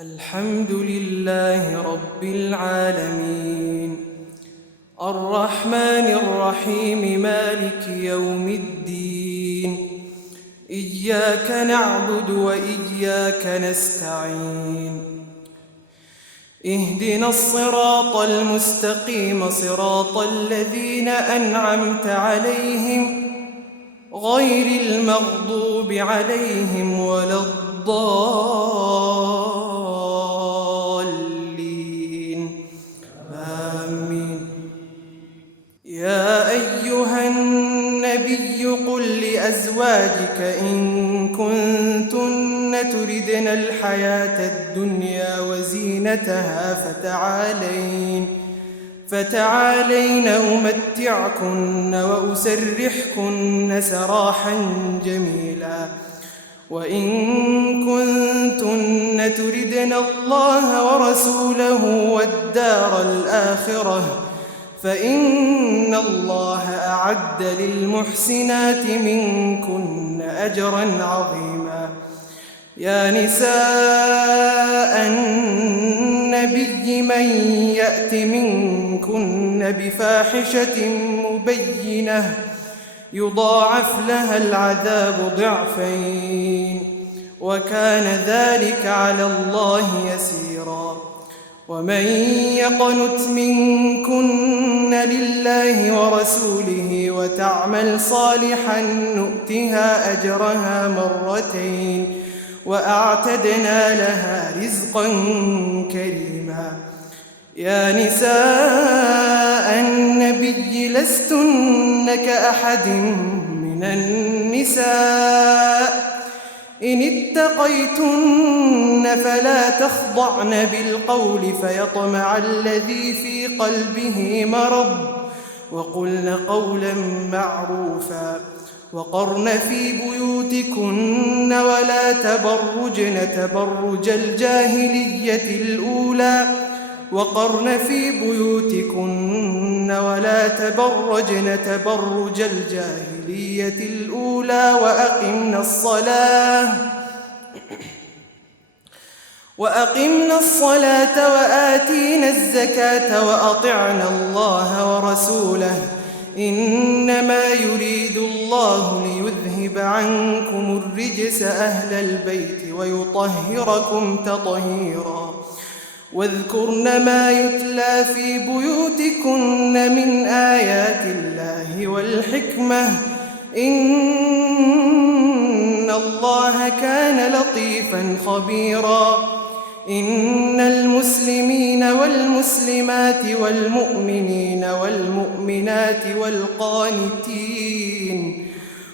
الحمد لله رب العالمين الرحمن الرحيم مالك يوم الدين إياك نعبد وإياك نستعين اهدنا الصراط المستقيم صراط الذين أنعمت عليهم غير المغضوب عليهم ولا الضالين آمين. يا أيها النبي قل لأزواجك إن كنتن تردن الحياة الدنيا وزينتها فتعالين أمتعكن وأسرحكن سراحا جميلا وإن كنتن تردن الله ورسوله والدار الآخرة فإن الله أعد للمحسنات منكن أجرا عظيما. يا نساء النبي من يأت منكن بفاحشة مبينة يضاعف لها العذاب ضعفين وكان ذلك على الله يسيرا. ومن يقنت منكن لله ورسوله وتعمل صالحا نؤتها أجرها مرتين وأعتدنا لها رزقا كريما. يا نساء النبي لستن كأحد من النساء إن اتقيتن فلا تخضعن بالقول فيطمع الذي في قلبه مرض وقلن قولا معروفا وقرن في بيوتكن ولا تبرجن تبرج الجاهلية الأولى وقرن في بيوتكن ولا تبرجن تبرج الجاهلية الأولى وأقمنا الصلاة وآتينا الزكاة وأطعنا الله ورسوله إنما يريد الله ليذهب عنكم الرجس أهل البيت ويطهركم تطهيرا. واذكرن ما يتلى في بيوتكن من آيات الله والحكمة إن الله كان لطيفا خبيرا. إن المسلمين والمسلمات والمؤمنين والمؤمنات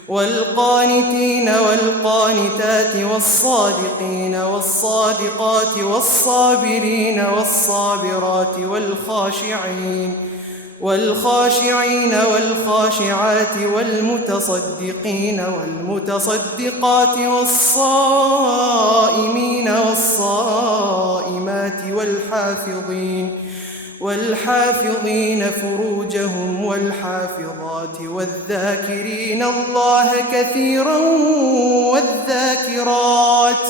والقانتين والقانتات والصادقين والصادقات والصابرين والصابرات والخاشعين والخاشعات والمتصدقين والمتصدقات والصائمين والصائمات والحافظين فروجهم والحافظات والذاكرين الله كثيرا والذاكرات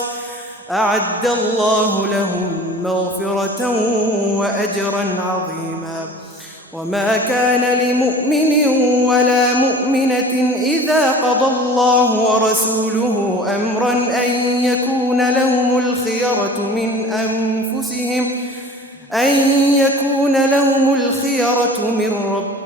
أعد الله لهم مغفرة وأجرا عظيما. وما كان لمؤمن ولا مؤمنة إذا قضى الله ورسوله أمرا أن يكون لهم الخيرة من رب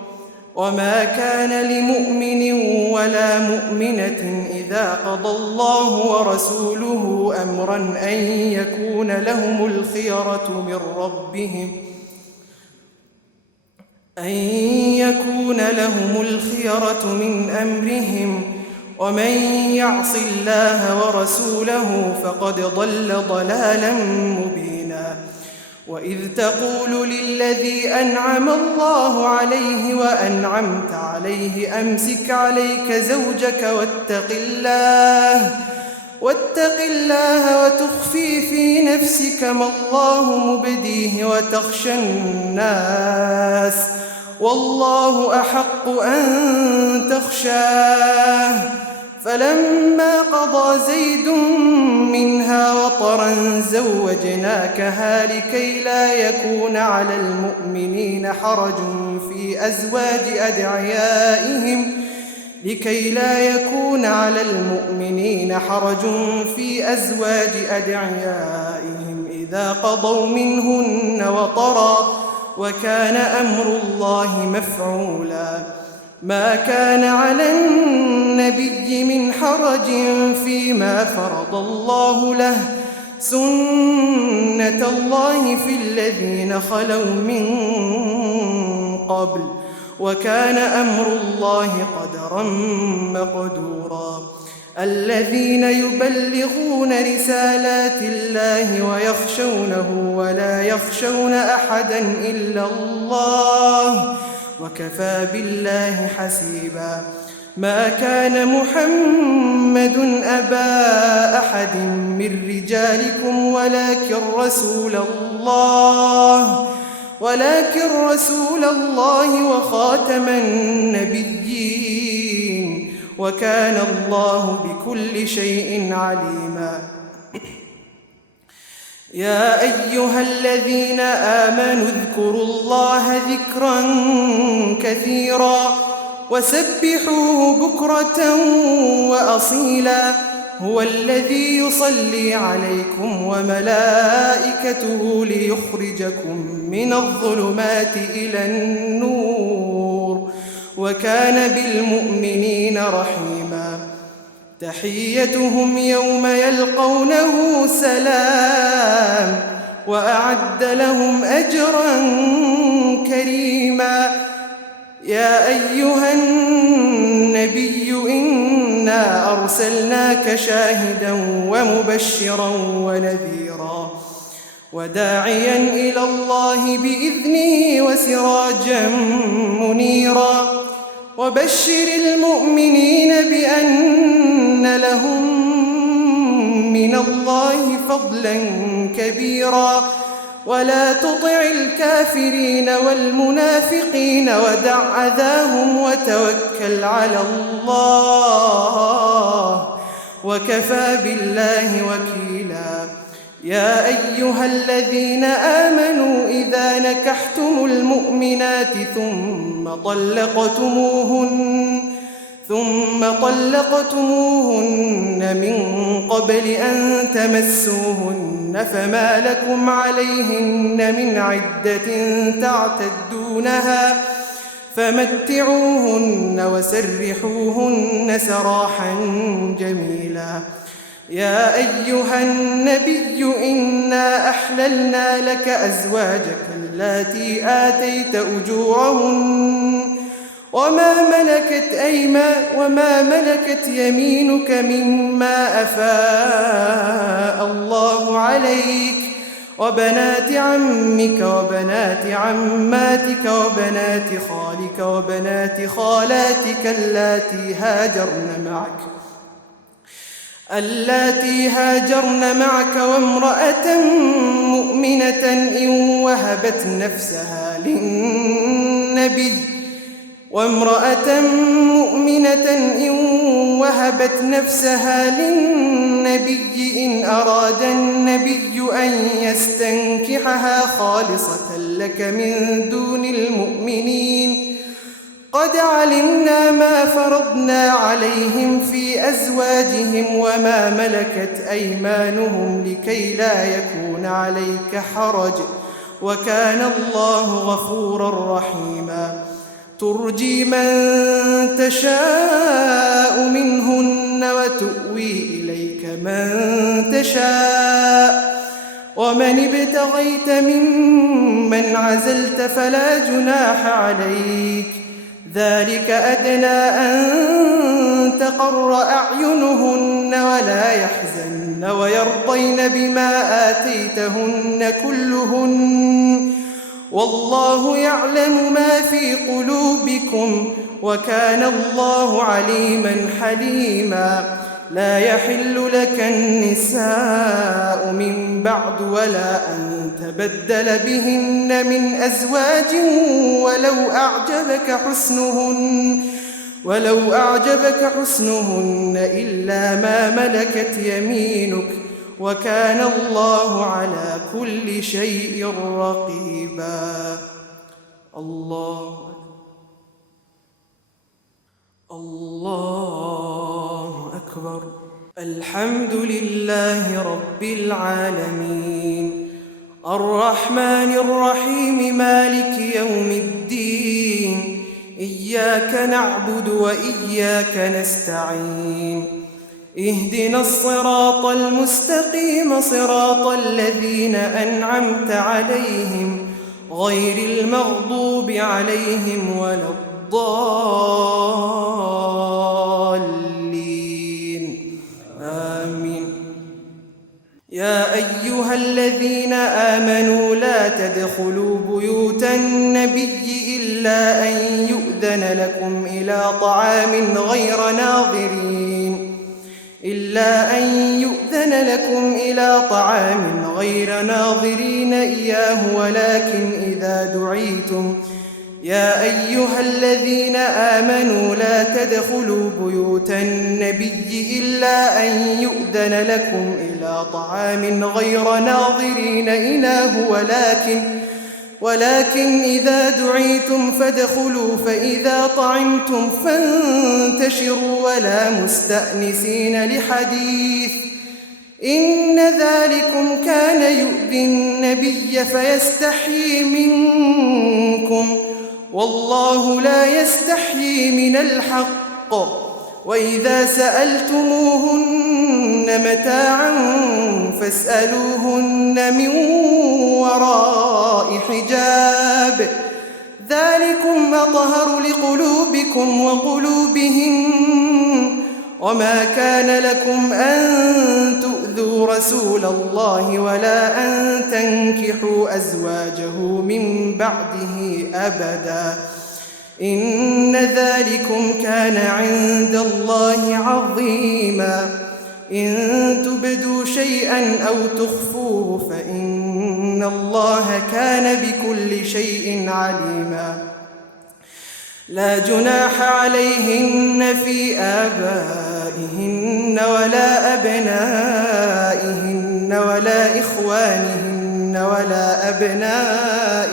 وما كان لمؤمن ولا مؤمنة إذا قضى الله ورسوله أمرا أن يكون لهم الخيرة من أمرهم ومن يعص الله ورسوله فقد ضل ضلالا مبينا. وإذ تقول للذي أنعم الله عليه وأنعمت عليه أمسك عليك زوجك واتق الله وتخفي في نفسك ما الله مبديه وتخشى الناس والله أحق أن تخشاه فلما قضى زيد منها وطرا زوجناكها لكي لا يكون على المؤمنين حرج في أزواج أدعيائهم إذا قضوا منهن وطرا وكان أمر الله مفعولا ما كان على النبي من حرج فيما فرض الله له سنة الله في الذين خلوا من قبل وكان أمر الله قدرا مقدورا الذين يبلغون رسالات الله ويخشونه ولا يخشون أحدا إلا الله وكفى بالله حسيبا ما كان محمد أبا أحد من رجالكم ولكن رسول الله وخاتم النبيين وكان الله بكل شيء عليما يا أيها الذين آمنوا اذكروا الله ذكرا كثيرا وسبحوه بكرة وأصيلا هو الذي يصلي عليكم وملائكته ليخرجكم من الظلمات إلى النور وكان بالمؤمنين رحيما تحيتهم يوم يلقونه سلام وأعد لهم أجرا كريما يا أيها النبي إنا أرسلناك شاهدا ومبشرا ونذيرا وداعيا إلى الله بإذنه وسراجا منيرا وبشر المؤمنين بأن لهم من الله فضلا كبيرا ولا تطع الكافرين والمنافقين ودع أذاهم وتوكل على الله وكفى بالله وكيلا يا أيها الذين آمنوا إذا نكحتم المؤمنات ثم طلقتموهن من قبل أن تمسوهن فما لكم عليهن من عدة تعتدونها فمتعوهن وسرحوهن سراحا جميلا يا أيها النبي إنا أحللنا لك أزواجك اللاتي آتيت أجورهن وما ملكت يمينك مما أفاء الله عليك وبنات عمك وبنات عماتك وبنات خالك وبنات خالاتك اللاتي هاجرن معك وامرأة مؤمنة إن وهبت نفسها للنبي إن أراد النبي أن يستنكحها خالصة لك من دون المؤمنين قد علمنا ما فرضنا عليهم في أزواجهم وما ملكت أيمانهم لكي لا يكون عليك حرج وكان الله غفورا رحيما ترجي من تشاء منهن وتؤوي إليك من تشاء ومن ابتغيت ممن عزلت فلا جناح عليك ذلك أدنى أن تقر أعينهن ولا يحزن ويرضين بما آتيتهن كلهن والله يعلم ما في قلوبكم وكان الله عليما حليما لا يحل لك النساء من بعد ولا أن تبدل بهن من أزواج ولو أعجبك حسنهن ولو أعجبك حسنهن إلا ما ملكت يمينك وكان الله على كل شيء رقيبا. الله أكبر. الحمد لله رب العالمين، الرحمن الرحيم، مالك يوم الدين، إياك نعبد وإياك نستعين، اهدنا الصراط المستقيم، صراط الذين أنعمت عليهم غير المغضوب عليهم ولا الضالين، آمين. يا أيها الذين آمنوا لا تدخلوا بيوت النبي إلا أن يؤذن لكم إلى طعام غير ناظرين إياه ولكن إذا دعيتم يا أيها الذين آمنوا لا تدخلوا بيوت النبي إلا أن يؤذن لكم إلى طعام غير ناظرين إناه ولكن إذا دعيتم فادخلوا فإذا طعمتم فانتشروا ولا مستأنسين لحديث إن ذلكم كان يؤذي النبي فيستحيي منكم والله لا يستحيي من الحق. وإذا سألتموهن متاعا فاسألوهن من وراء حجاب ذلكم أطهر لقلوبكم وقلوبهم. وما كان لكم أن تؤذوا رسول الله ولا أن تنكحوا أزواجه من بعده أبدا إن ذلكم كان عند الله عظيما. إن تبدوا شيئا أو تخفوه فإن الله كان بكل شيء عليما. لا جناح عليهن في آبائهن ولا أبنائهن ولا إخوانهن ولا أبناء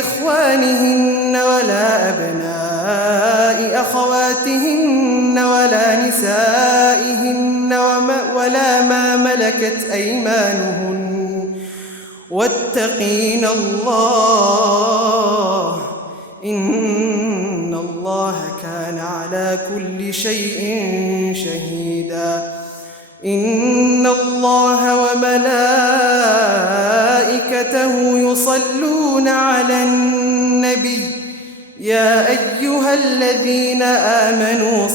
إخوانهن ولا أبناء أخواتهن ولا نسائهن ولا ما ملكت أيمانهن واتقين الله إن الله كان على كل شيء شهيدا. إن الله وملائكته يصلون على النبي يا أيها الذين آمنوا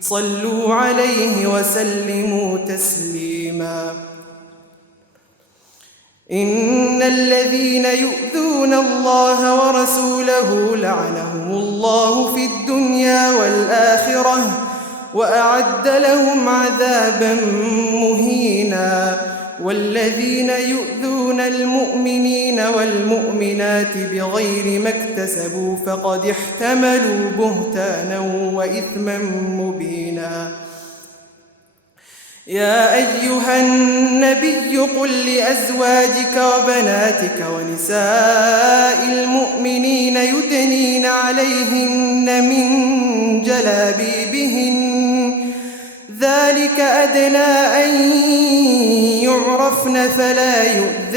صلوا عليه وسلموا تسليما. إن الذين يؤذون الله ورسوله لعنهم الله في الدنيا والآخرة وأعد لهم عذابا مهينا. والذين يؤذون المؤمنين والمؤمنات بغير ما اكتسبوا فقد احتملوا بهتانا وإثما مبينا. يا أيها النبي قل لأزواجك وبناتك ونساء المؤمنين يدنين عليهن من جلابيبهن ذلك أدنى أن يعرفن فلا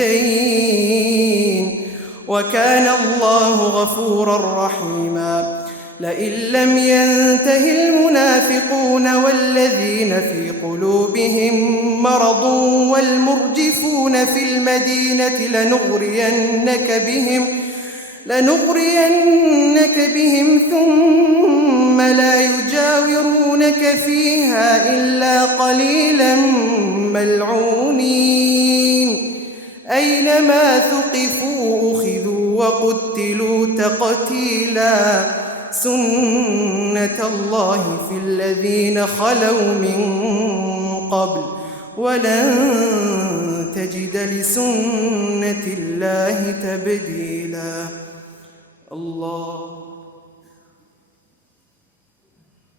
يؤذين وكان الله غفورا رحيما. لئن لم ينته المنافقون والذين في قلوبهم مرض والمرجفون في المدينة لنغرينك بهم ثم لا يجاورونك فيها إلا قليلا ملعونين أينما ثقفوا أخذوا وقتلوا تقتيلا. سنة الله في الذين خلوا من قبل ولن تجد لسنة الله تبديلا. الله